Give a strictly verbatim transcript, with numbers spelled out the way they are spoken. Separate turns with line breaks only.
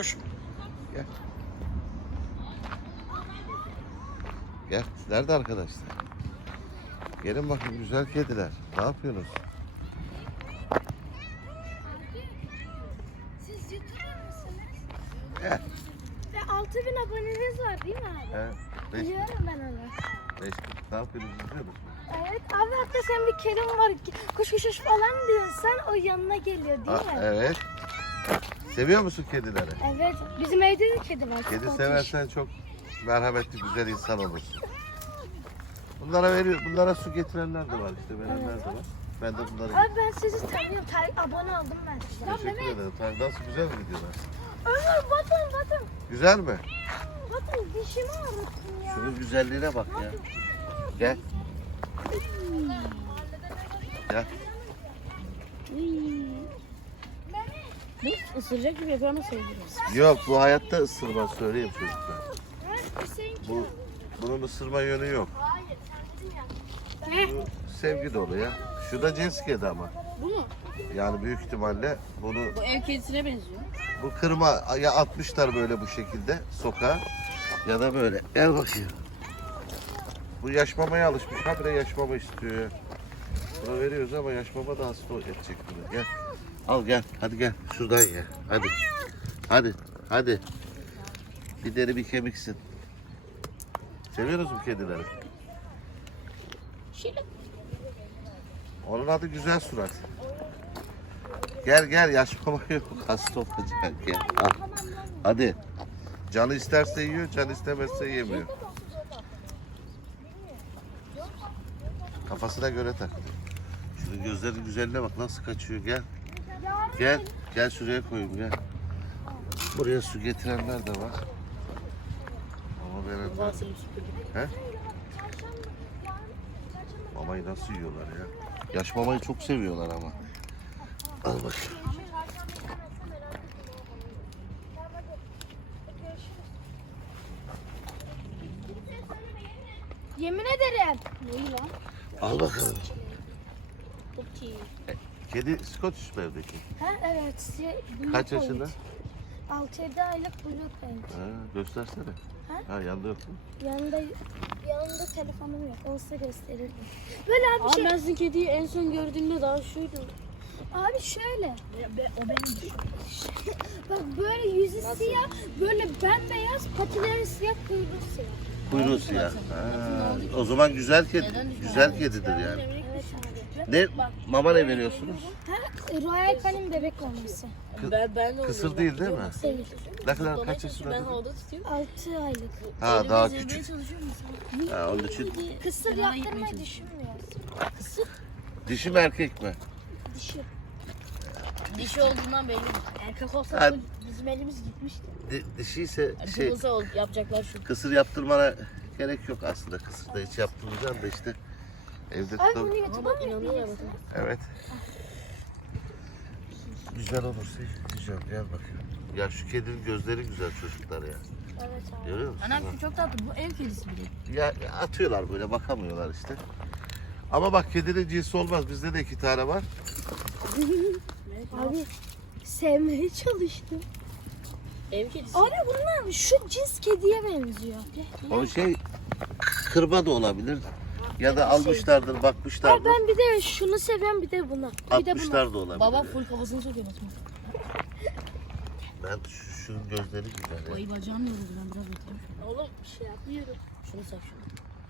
Gel. Gel. Nerede arkadaşlar? Gelin bakın güzel kediler. Ne yapıyorsunuz?
Siz YouTuber mısınız?
Gel.
Ve altı bin aboneniz var değil mi abi?
He. Beş,
Biliyorum ben onu.
beş, ne yapıyorsunuz? İzliyor musun?
Evet abi, hatta sen bir kedim var, kuş kuş kuş falan diyorsan o yanına geliyor değil
Ha,
mi?
evet. Seviyor musun kedileri?
Evet, bizim evde de kedi var.
Kedi
Scottish.
seversen çok merhametli, güzel insan olursun. Bunlara veriyor, bunlara su getirenler de var işte, verenler de var. Ben de bunları
Abi ben sizi tanıyorum, tar- abone oldum ben size.
teşekkür ederim. Tabii nasıl güzel mi gidiyorlar?
Ömer batın batın.
Güzel mi?
Batın dişimi ağrıttın ya.
Şunun güzelliğine bak ya. Gel. Gel.
Bu ısıracak gibi yapıyor ama sevdiriyoruz.
Yok, bu hayatta ısırma, söyleyeyim çocuklar.
Hüseyin
Bu, bunun ısırma yönü yok. Bu sevgi dolu ya. Şu da cins kedi ama.
Bu mu?
Yani büyük ihtimalle bunu,
Bu ev kedisine benziyor.
bu kırma ya atmışlar böyle bu şekilde sokağa ya da böyle. Gel bakayım. Bu yaşmamaya alışmış. Habire yaşmama istiyor ya. Buna veriyoruz ama yaşmama da hasta edecek bunu. Gel. Al gel. Hadi gel. Şuradan ye. Hadi. Hadi. Hadi. Bir deri bir kemiksin. Seviyoruz mu kedileri?
Şirin.
Onun adı Güzel Surat. Gel gel, yaşmama yok. Hasta olacak. Gel. Al. Hadi. Canı isterse yiyor, canı istemezse yemiyor. Kafasına göre takılıyor. Şunun gözlerinin güzelliğine bak, nasıl kaçıyor. Gel. Gel. Gel şuraya koyayım, gel. Buraya su getirenler de var. Ama verenler. He? Mamayı nasıl yiyorlar ya? Yaş mamayı çok seviyorlar ama. Al bakayım.
Yemin ederim.
Ne lan?
Al bakalım.
Peki.
Kedi Scottish mi evdeki?
Ha evet. Blue
Kaç
Point.
yaşında?
altı yedi aylık Blue Point.
Ha, göstersene.
Ha?
Ha, yanında yok mu?
Yanında yanında telefonum yok. Olsa gösterirdim. Böyle abi
Abi
şey.
ben sizin kediyi en son gördüğümde daha şuydu.
Abi şöyle.
O benim.
Bak böyle yüzü siyah, böyle bembeyaz, patileri siyah, kuyruğu siyah.
Kuyruğu siyah. Ha, o zaman güzel kedi. Güzel kedidir yani.
Evet abi.
Ne mama ne veriyorsunuz?
Ha, Royal Canin bebek olması.
Ben, ben de
Kısır değil değil mi?
Değil.
Ne kadar, kaç yaşında?
Ben havada tutuyorum.
altı aylık.
Ha, daha
Elimle
küçük.
çalışıyor musun?
Ha, onun için
Kısır yaptırmayı düşünmüyoruz.
dişi mi erkek mi?
Dişi.
Dişi olduğundan belli. Erkek olsa
Ha.
bizim elimiz gitmişti.
Di, dişi ise şey,
Şey, ol, yapacaklar şu.
kısır yaptırmana gerek yok aslında. Kısır da hiç yaptırmayacaksın da işte evde
Abi
tutam.
bunu
Ama
YouTube'a
bak
mı
inanıyorlar
yapıyorsun?
bakın.
Evet. Güzel olursa güzel, gel bakayım. Ya şu kedinin gözleri güzel çocuklar ya.
Evet abi.
Görüyor musun?
Anam çok tatlı. Bu ev kedisi bile.
Ya ya atıyorlar böyle, bakamıyorlar işte. Ama bak, kedinin cinsi olmaz. Bizde de iki tane var.
Abi sevmeye çalıştım.
Ev kedisi.
Abi bunlar şu cins kediye benziyor.
O şey kırma da olabilir. Ya da almışlardır,
Abi
bakmışlardır.
ben bir de şunu seviyorum, bir de bunu. Bir de bunu.
Atmışlar da olabilir.
Baba full kafasını sokuyor Batman.
Ben şu, şunun gözleri güzel. Ya.
Ay bacağım yoruldu ben biraz oturayım. Oğlum bir şey yapmıyorum. Şunu sak şunu.